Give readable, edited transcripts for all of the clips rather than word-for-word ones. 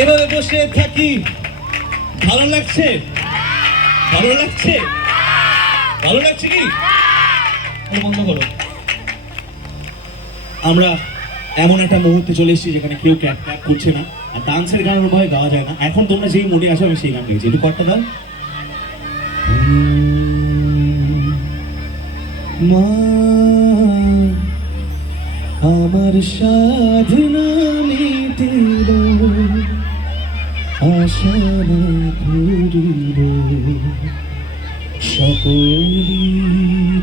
এভাবে বসে থাকি, ভালো লাগছে? ভালো লাগছে? ভালো লাগছে কি? বন্ধ করো। আমরা এমন একটা মুহূর্তে চলে এসেছি যেখানে কেউ ক্যাপ করছে না, আর ডান্সের গানের ভয়ে গাওয়া যায় না। এখন তোমরা যেই মুডে আসো আমি সেই গান গাইছি, একটু কটটা দাও। মা আমার সাধনা মিটিল, আশা না করিল, সকলি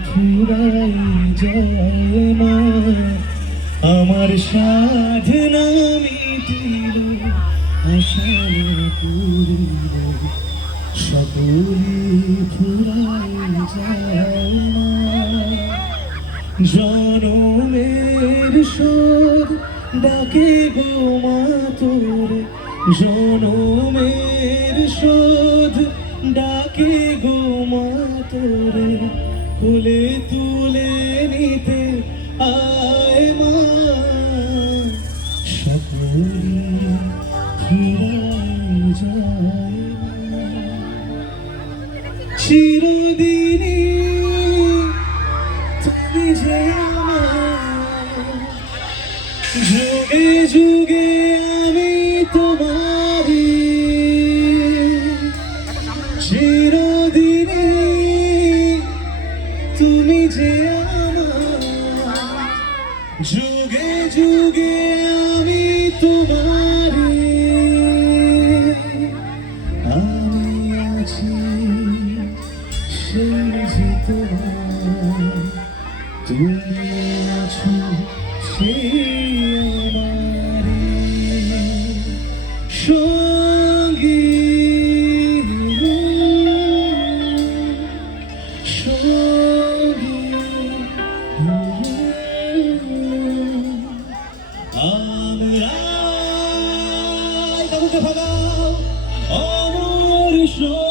ফুরাই যায় মা। আমার সাধনা মিটিল, আশা না করিল, সকলি ফুরাই যায় মা। জনমের শোধ ডাকে গো মা তোরে, জনমের শোধ ডাকে গো মা তোরে, কোলে তুলে নিতে আয় মা। সকলি ফিরাই যায় মা। চিরদিনই তুমি যে আমার, যুগে যুগে আমি তোমারি, চিরদিনে তুমি যে আমার, যুগে যুগে আমি তোমারি। আমি আছি সেই যে তোমার, তুমি আছো সেই আমারি সঙ্গী, সঙ্গী। আমরা কাকুকে ভাগাও অমর